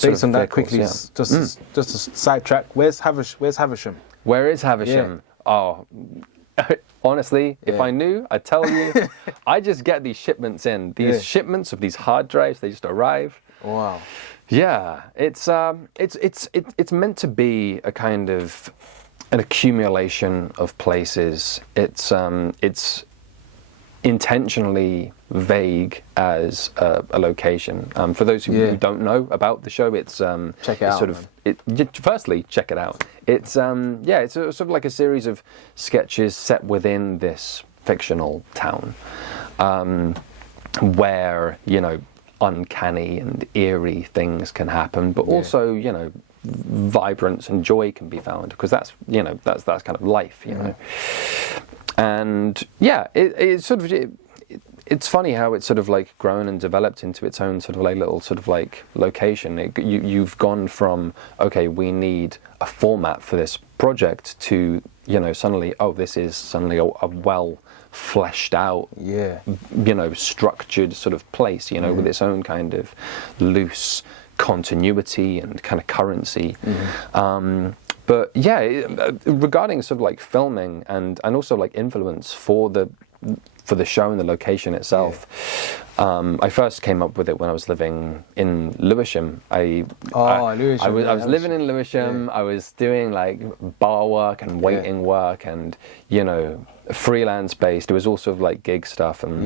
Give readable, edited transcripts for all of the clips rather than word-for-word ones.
Based on that, vehicles, quickly, just a sidetrack. Where's Havisham? Where is Havisham? Oh, honestly, if I knew, I'd tell you. I just get these shipments in. These shipments of these hard drives, they just arrive. Wow. Yeah, it's meant to be a kind of an accumulation of places. It's intentionally vague as a location. For those who don't know about the show, it's check it out. Firstly, check it out. It's it's sort of like a series of sketches set within this fictional town, where uncanny and eerie things can happen, but also vibrance and joy can be found, because that's kind of life, and it's sort of it's funny how it's sort of like grown and developed into its own sort of like little sort of like location. You've gone from, okay, we need a format for this project, to suddenly, this is suddenly a well fleshed out, structured sort of place, with its own kind of loose continuity and kind of currency. But regarding sort of like filming and also like influence for the show and the location itself, I first came up with it when I was living in Lewisham. I was living in Lewisham. I was doing like bar work and waiting work and freelance based. It was also like gig stuff, and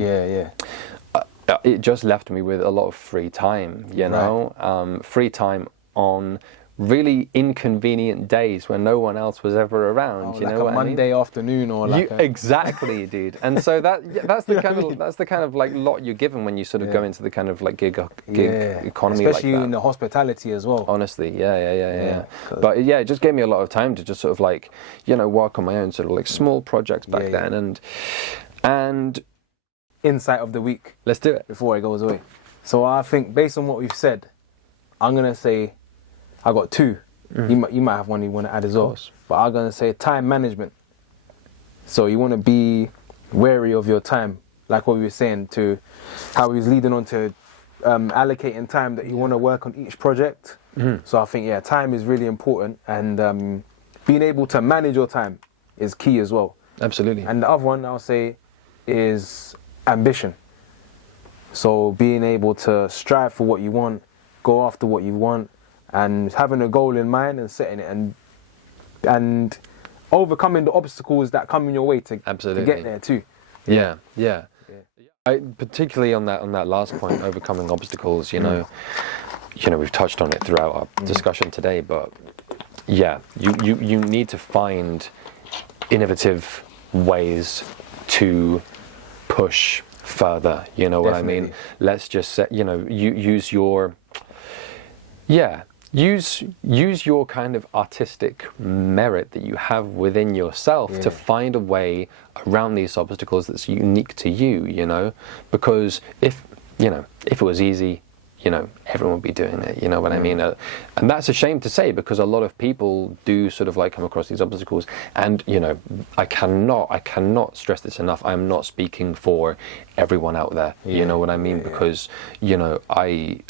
it just left me with a lot of free time. Free time on really inconvenient days when no one else was ever around. Like a Monday afternoon, or like exactly, dude. And so that's the kind of like lot you're given when you sort of go into the kind of like gig economy, especially like that. in the hospitality as well. Honestly, yeah. But it just gave me a lot of time to just sort of like work on my own sort of like small projects back then. And insight of the week. Let's do it before it goes away. So I think based on what we've said, I'm gonna say I got two. You might have one you want to add as well. But I'm going to say time management. So you want to be wary of your time, like what we were saying, to how we was leading on to allocating time that you want to work on each project. So I think, time is really important, and being able to manage your time is key as well. Absolutely. And the other one I'll say is ambition. So being able to strive for what you want, go after what you want, and having a goal in mind and setting it, and overcoming the obstacles that come in your way to get there too. Yeah. Particularly on that last point, overcoming obstacles. We've touched on it throughout our discussion today, but you need to find innovative ways to push further. You know what I mean? Let's just say, use your use your kind of artistic merit that you have within yourself to find a way around these obstacles that's unique to you, because if it was easy, everyone would be doing it, you know what I mean? And that's a shame to say, because a lot of people do sort of like come across these obstacles, and I cannot stress this enough. I'm not speaking for everyone out there, you know what I mean? Because I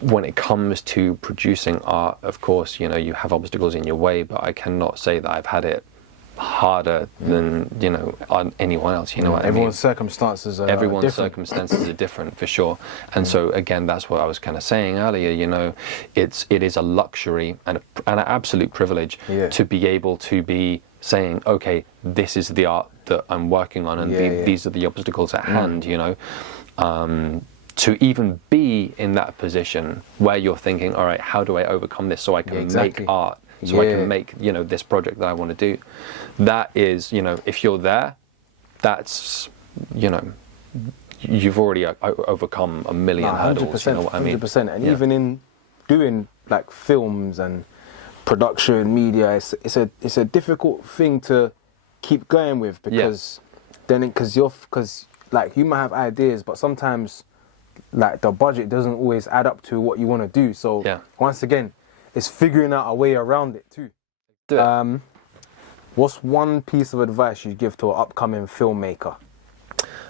when it comes to producing art, of course, you have obstacles in your way, but I cannot say that I've had it harder than on anyone else. What I mean? Everyone's circumstances are different. Circumstances are different, for sure. And so again, that's what I was kind of saying earlier. It is a luxury and an absolute privilege to be able to be saying, okay, this is the art that I'm working on, and these are the obstacles at hand. To even be in that position where you're thinking, all right, how do I overcome this so I can make art, so I can make, this project that I want to do. That is, if you're there, that's, you've already overcome a million hurdles. You know what I mean? 100%. And even in doing like films and production, media, it's a difficult thing to keep going with, because because like you might have ideas, but sometimes like the budget doesn't always add up to what you want to do. So once again, it's figuring out a way around it too. Do it. What's one piece of advice you'd give to an upcoming filmmaker?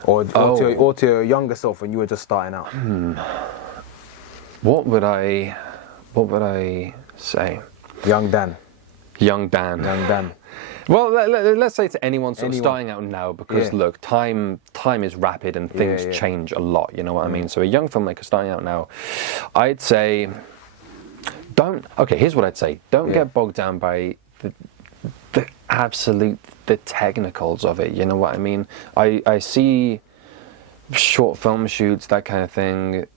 or to your younger self when you were just starting out? What would I say? Young Dan. Young Dan. Young Dan. Well, let's say to anyone sort of starting out now, because look, time is rapid and things change a lot. You know what I mean? So a young filmmaker starting out now, I'd say, here's what I'd say: don't get bogged down by the technicals of it. You know what I mean? I see short film shoots, that kind of thing,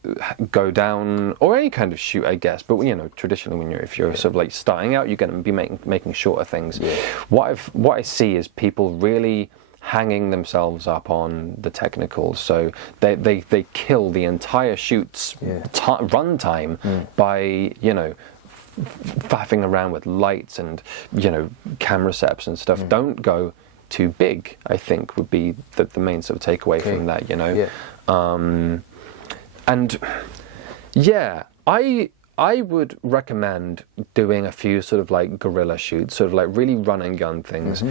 go down, or any kind of shoot, I guess. But you know, traditionally, if you're sort of like starting out, you're going to be making shorter things. Yeah. What I see is people really hanging themselves up on the technicals, so they kill the entire shoot's runtime by faffing around with lights and camera seps and stuff. Don't go too big, I think, would be the main sort of takeaway from that, and I would recommend doing a few sort of like guerrilla shoots, sort of like really run and gun things.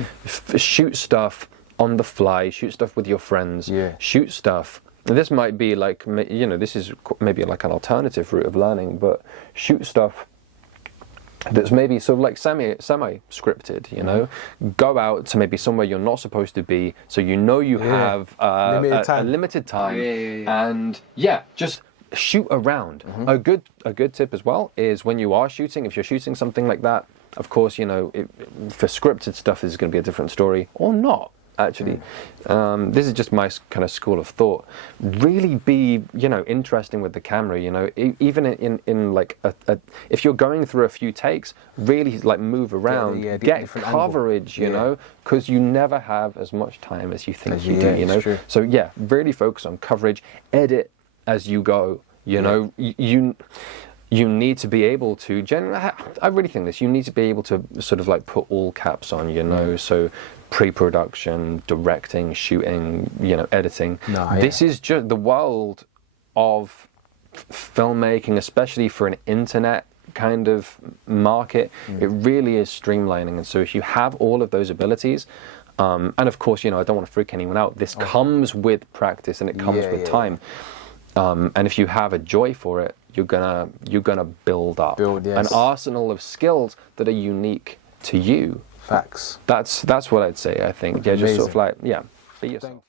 Shoot stuff on the fly, shoot stuff with your friends, shoot stuff. This might be like, this is maybe like an alternative route of learning, but shoot stuff that's maybe sort of like semi-scripted, go out to maybe somewhere you're not supposed to be, so you have a limited time, and just shoot around. A good tip as well is when you are shooting, if you're shooting something like that, of course, for scripted stuff is going to be a different story, or not. Actually, this is just my kind of school of thought. Really be, interesting with the camera. Even in like if you're going through a few takes, really like move around, get coverage. Because you never have as much time as you think you do. True. So really focus on coverage. Edit as you go. You need to be able to. I really think this. You need to be able to sort of like put all caps on. So pre-production, directing, shooting, editing. This is just the world of filmmaking, especially for an internet kind of market. It really is streamlining, and so if you have all of those abilities, and of course, I don't want to freak anyone out. This comes with practice, and it comes with time. And if you have a joy for it, you're gonna build up an arsenal of skills that are unique to you. Facts. That's what I'd say. I think. Just sort of like be yourself.